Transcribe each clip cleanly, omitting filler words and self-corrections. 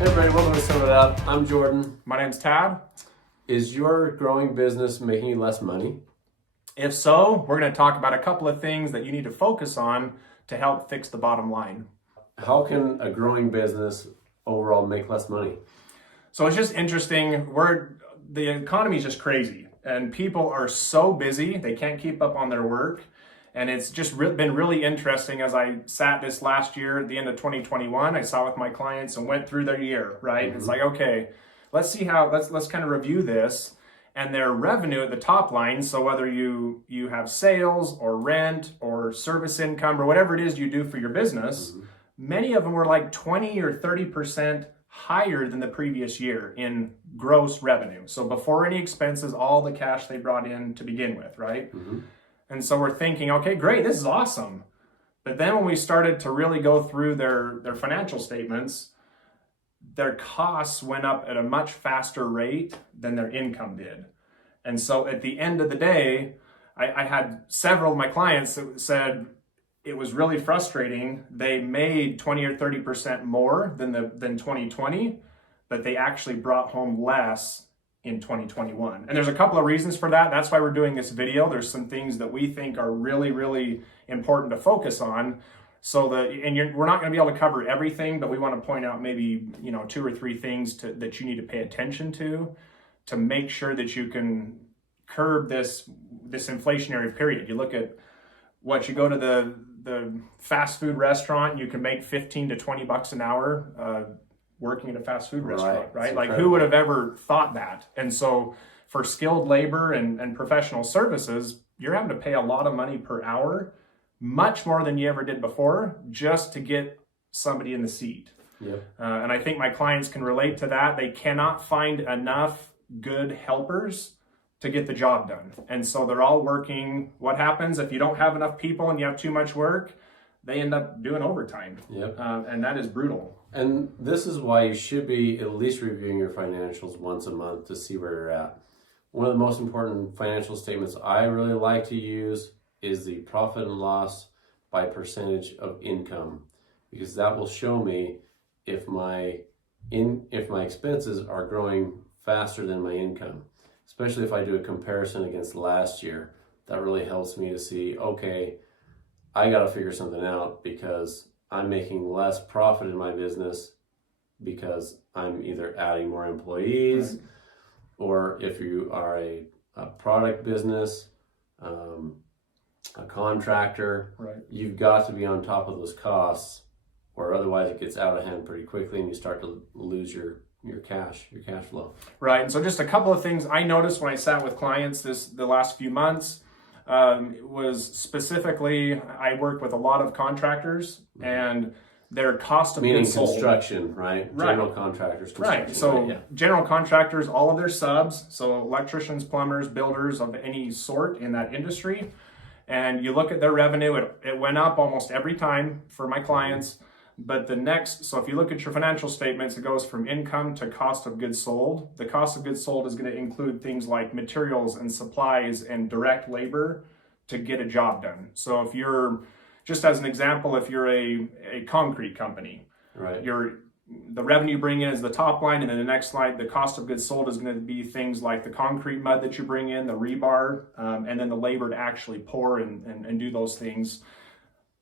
Hey everybody, welcome to Sum It Up. I'm Jordan. My name's Tad. Is your growing business making you less money? If so, we're going to talk about a couple of things that you need to focus on to help fix the bottom line. How can a growing business overall make less money? So it's just interesting. The economy is just crazy and people are so busy, they can't keep up on their work. And it's just been really interesting as I sat this last year at the end of 2021, I sat with my clients and went through their year, right? Mm-hmm. It's like, okay, let's kind of review this. And their revenue at the top line, so whether you have sales or rent or service income or whatever it is you do for your business, mm-hmm. many of them were like 20 or 30% higher than the previous year in gross revenue. So before any expenses, all the cash they brought in to begin with, right? Mm-hmm. And so we're thinking, okay, great, this is awesome. But then when we started to really go through their financial statements, their costs went up at a much faster rate than their income did. And so at the end of the day, I had several of my clients that said it was really frustrating. They made 20 or 30% more than 2020, but they actually brought home less in 2021. And there's a couple of reasons for that. That's why we're doing this video. There's some things that we think are really, really important to focus on. We're not going to be able to cover everything, but we want to point out maybe, 2 or 3 things that you need to pay attention to make sure that you can curb this inflationary period. You look at what you go to the fast food restaurant, you can make 15 to 20 bucks an hour working at a fast food restaurant, right? Like who would have ever thought that? And so for skilled labor and professional services, you're having to pay a lot of money per hour, much more than you ever did before, just to get somebody in the seat. Yep. And I think my clients can relate to that. They cannot find enough good helpers to get the job done. And so they're all working. What happens if you don't have enough people and you have too much work? They end up doing overtime. Yep. And that is brutal. And this is why you should be at least reviewing your financials once a month to see where you're at. One of the most important financial statements I really like to use is the profit and loss by percentage of income, because that will show me if my expenses are growing faster than my income. Especially if I do a comparison against last year, that really helps me to see, okay, I got to figure something out because I'm making less profit in my business because I'm either adding more employees, right. Or if you are a product business, a contractor, right. You've got to be on top of those costs, or otherwise it gets out of hand pretty quickly and you start to lose your cash flow. Right. And so just a couple of things I noticed when I sat with clients the last few months was specifically, I work with a lot of contractors, mm-hmm. and their cost of goods sold. Meaning construction, right? General contractors. Right. So yeah. General contractors, all of their subs, so electricians, plumbers, builders of any sort in that industry. And you look at their revenue, it went up almost every time for my clients. But so if you look at your financial statements, it goes from income to cost of goods sold. The cost of goods sold is going to include things like materials and supplies and direct labor to get a job done. So if you're, just as an example, if you're a concrete company, right, the revenue you bring in is the top line, and then the next slide, the cost of goods sold is going to be things like the concrete mud that you bring in, the rebar, and then the labor to actually pour and do those things.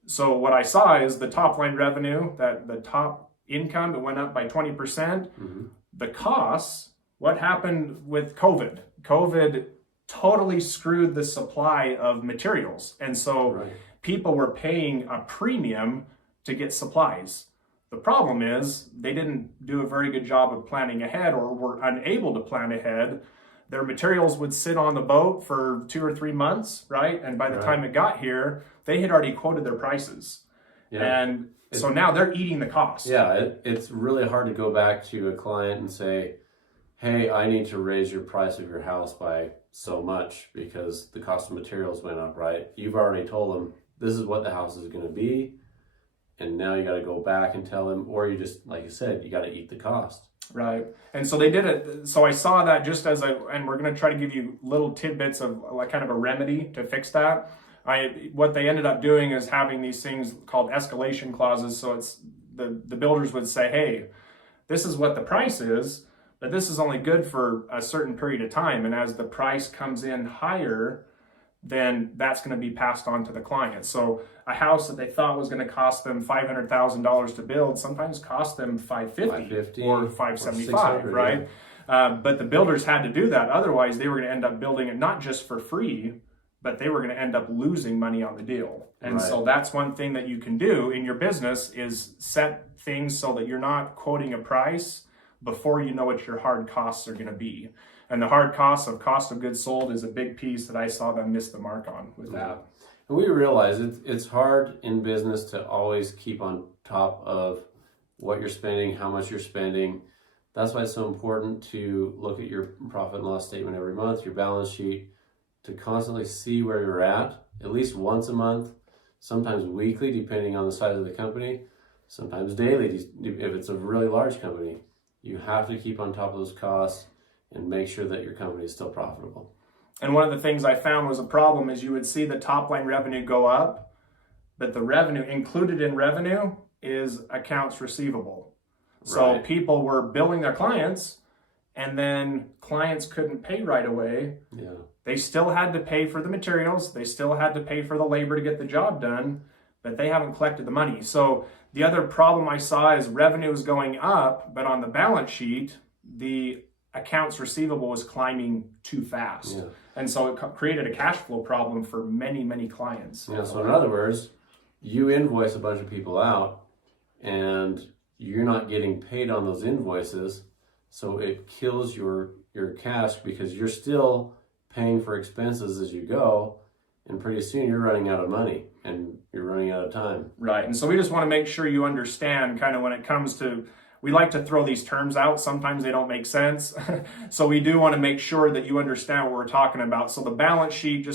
So what I saw is the top line revenue, that the top income, it went up by 20%. Mm-hmm. The costs, what happened with COVID? COVID totally screwed the supply of materials. And so right. People were paying a premium to get supplies. The problem is they didn't do a very good job of planning ahead, or were unable to plan ahead. Their materials would sit on the boat for 2 or 3 months, right? And by the time it got here, they had already quoted their prices. Yeah. And so now they're eating the cost. Yeah, it's really hard to go back to a client and say, hey, I need to raise your price of your house by so much because the cost of materials went up, right? You've already told them this is what the house is going to be. And now you got to go back and tell them, or you just, like you said, you got to eat the cost. Right. And so they did it. So I saw that just and we're going to try to give you little tidbits of like kind of a remedy to fix that. What they ended up doing is having these things called escalation clauses. So it's the builders would say, hey, this is what the price is, but this is only good for a certain period of time. And as the price comes in higher, then that's going to be passed on to the client. So a house that they thought was going to cost them $500,000 to build sometimes cost them $550 or $575, right? Yeah. But the builders had to do that. Otherwise, they were going to end up building it not just for free, but they were going to end up losing money on the deal. And so that's one thing that you can do in your business is set things so that you're not quoting a price before you know what your hard costs are going to be. And the hard cost of goods sold is a big piece that I saw them miss the mark on with that. And we realize it's hard in business to always keep on top of what you're spending, how much you're spending. That's why it's so important to look at your profit and loss statement every month, your balance sheet, to constantly see where you're at least once a month, sometimes weekly, depending on the size of the company, sometimes daily, if it's a really large company. You have to keep on top of those costs and make sure that your company is still profitable. And one of the things I found was a problem is you would see the top line revenue go up, but the revenue included in revenue is accounts receivable. So people were billing their clients, and then clients couldn't pay right away. Yeah. They still had to pay for the materials. They still had to pay for the labor to get the job done, but they haven't collected the money. So the other problem I saw is revenue is going up, but on the balance sheet, the accounts receivable was climbing too fast. Yeah. And so it created a cash flow problem for many, many clients. Yeah, so in other words, you invoice a bunch of people out and you're not getting paid on those invoices. So it kills your cash because you're still paying for expenses as you go. And pretty soon you're running out of money and you're running out of time. Right. And so we just want to make sure you understand kind of when it comes to, we like to throw these terms out. Sometimes they don't make sense. So we do want to make sure that you understand what we're talking about. So the balance sheet,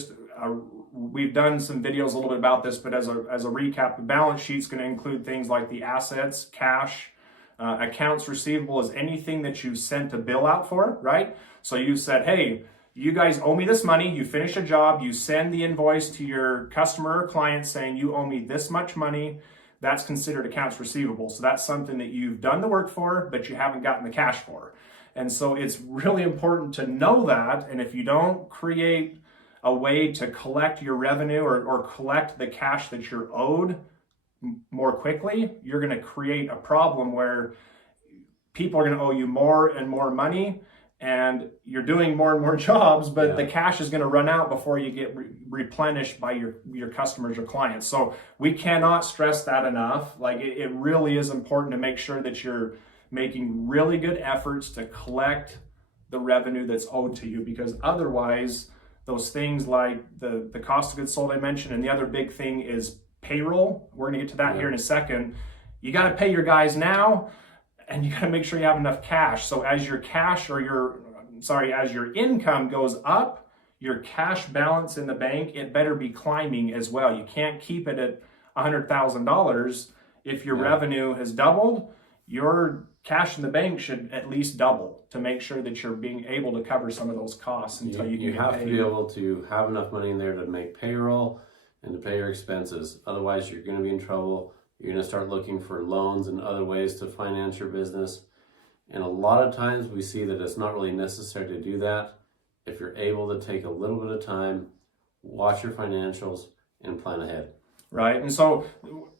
we've done some videos a little bit about this, but as a recap, the balance sheet's going to include things like the assets, cash, accounts receivable is anything that you sent a bill out for, right? So you said, hey, you guys owe me this money. You finish a job. You send the invoice to your customer or client saying you owe me this much money. That's considered accounts receivable. So that's something that you've done the work for, but you haven't gotten the cash for. And so it's really important to know that. And if you don't create a way to collect your revenue or collect the cash that you're owed more quickly, you're going to create a problem where people are going to owe you more and more money. And you're doing more and more jobs, but the cash is going to run out before you get replenished by your customers or clients. So we cannot stress that enough. Like it really is important to make sure that you're making really good efforts to collect the revenue that's owed to you, because otherwise those things like the cost of goods sold I mentioned, and the other big thing is payroll. We're going to get to that here in a second. You got to pay your guys now. And you got to make sure you have enough cash. So as your as your income goes up, your cash balance in the bank, it better be climbing as well. You can't keep it at $100,000. If your revenue has doubled, your cash in the bank should at least double to make sure that you're being able to cover some of those costs until you have to be able to have enough money in there to make payroll and to pay your expenses. Otherwise, you're going to be in trouble. You're going to start looking for loans and other ways to finance your business. And a lot of times we see that it's not really necessary to do that. If you're able to take a little bit of time, watch your financials, and plan ahead. Right. And so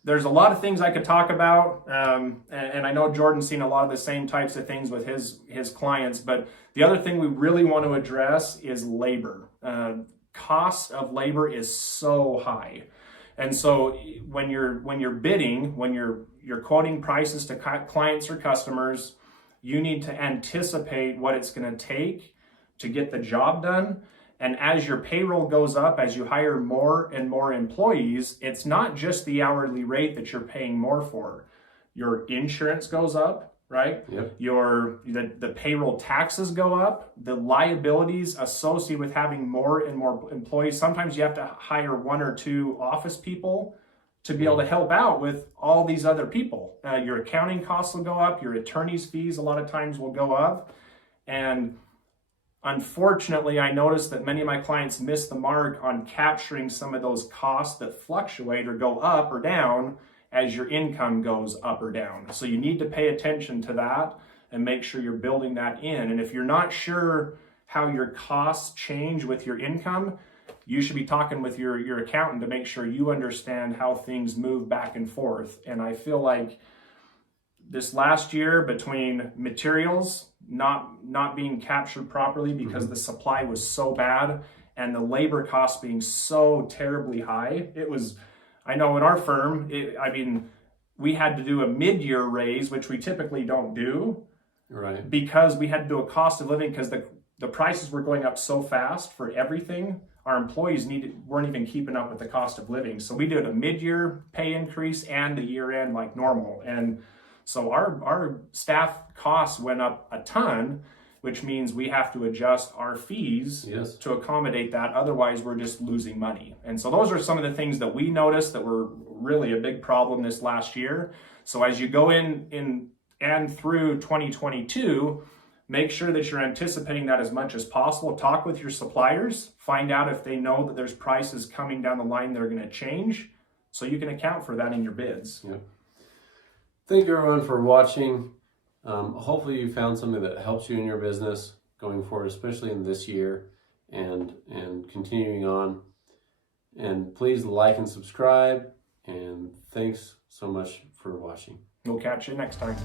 there's a lot of things I could talk about. And I know Jordan's seen a lot of the same types of things with his clients. But the other thing we really want to address is labor. Cost of labor is so high. And so when you're bidding, when you're quoting prices to clients or customers, you need to anticipate what it's going to take to get the job done. And as your payroll goes up, as you hire more and more employees, it's not just the hourly rate that you're paying more for. Your insurance goes up, right? Yep. The payroll taxes go up. The liabilities associated with having more and more employees. Sometimes you have to hire one or two office people to be able to help out with all these other people. Your accounting costs will go up. Your attorney's fees a lot of times will go up. And unfortunately, I noticed that many of my clients miss the mark on capturing some of those costs that fluctuate or go up or down. as your income goes up or down. So you need to pay attention to that and make sure you're building that in. And if you're not sure how your costs change with your income, you should be talking with your accountant to make sure you understand how things move back and forth. And I feel like this last year, between materials not being captured properly because the supply was so bad and the labor costs being so terribly high, I know in our firm, we had to do a mid-year raise, which we typically don't do, right? Because we had to do a cost of living because the prices were going up so fast for everything. Our employees weren't even keeping up with the cost of living. So we did a mid-year pay increase and the year-end like normal. And so our staff costs went up a ton, which means we have to adjust our fees to accommodate that. Otherwise, we're just losing money. And so those are some of the things that we noticed that were really a big problem this last year. So as you go in and through 2022, make sure that you're anticipating that as much as possible. Talk with your suppliers, find out if they know that there's prices coming down the line that are going to change, so you can account for that in your bids. Yeah. Thank you everyone for watching. Hopefully you found something that helps you in your business going forward, especially in this year and continuing on. And please like and subscribe. And thanks so much for watching. We'll catch you next time.